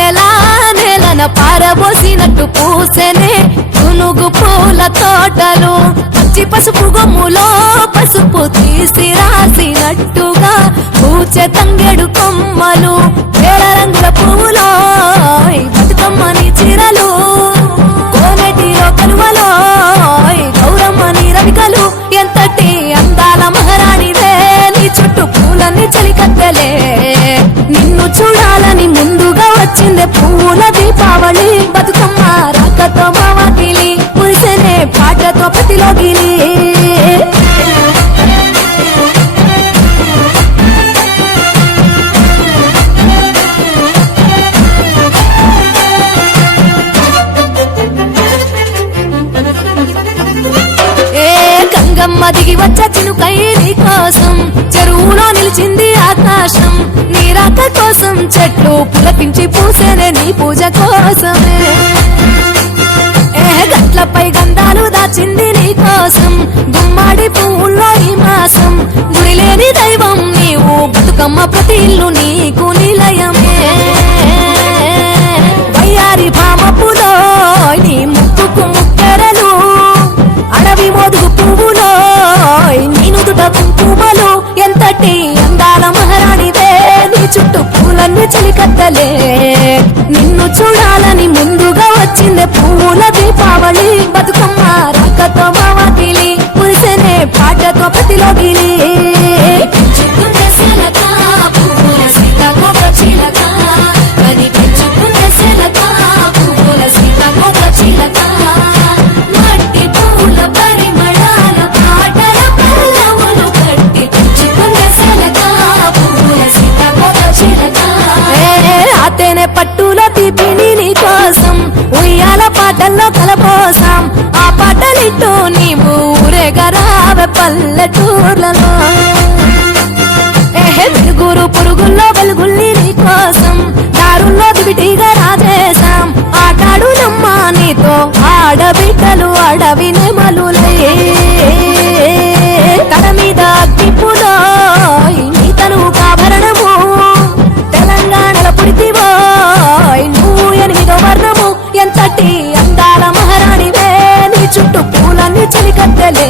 వెన్నెలా నేలన పారబోసినట్టు పూసెనే పునుగు పూల తోటలు పచ్చి పసుపు గొమ్ములో పసుపు తీసి రాసినట్టుగా పూచె తంగెడు కొమ్మలు వేల రంగుల పువ్వులో బతుకమ్మని చీరలు కోనేటిలో కలువలో గౌరమ్మని రవికలు ఎంతటి అందాల మహారాణివే నీ చుట్టూ పూలన్నీ చలికత్తెలే నిన్ను చూడాలని ముందుగా వచ్చిందే పూల దీపావళి బతుకమ్మ రాకతో మావాకిలి మురిసెనే పాటతో పతిలో గిలి గంగమ్మ దిగి వచ్చ చినుకై నీ కోసం చెరువులో నిలిచింది ఆకాశం నీ రాక కోసం చెట్లు పులకించి పూసేనే నీ పూజ కోసమే గట్లపై గంధాలు దాచింది నీ కోసం గుమ్మాడి పువ్వుల్లో ఈ మాసం గుడి లేని దైవం నీవు బతుకమ్మ ప్రతి ఇల్లు నీకు నిలయమే వయ్యారి భామపులో నీ ముక్కుకు ముక్కెరలు అడవి మోదుగు పువ్వులో నీనుదుట కుంకుమలు ఎంతటి అందాల మహారాణివే నీ చుట్టూ పూలన్నీ చలికత్తలే నిన్ను చూడాలని ముందుగా వచ్చిందే పూల దీపావళి బతుకమ్మ రాకతో మావాకిలి మురిసెనే పాటతో పతిలో గిలి పట్టులో తీపిని నీ కోసం ఉయ్యాల పాటల్లో కలపోసాం ఆ పాటలిట్టు నీవు ఊరేగరావే పల్లెటూర్లలో వెలుగురు పురుగుల్లో వెలుగుల్ని నీ కోసం దారుల్లో దివిటిగా రాజేశాం ఆటాడు నమ్మా నీతో ఆడబిడ్డలు అడవి నెమలులే తల మీద అగ్గిపులో నీ తనువు కాభరణము తెలంగాణలో పుడితివో నువ్వు 8వ వర్ణము ఎంతటి అందాల మహారాణివే నీ చుట్టూ పూలన్నీ చలికత్తెలే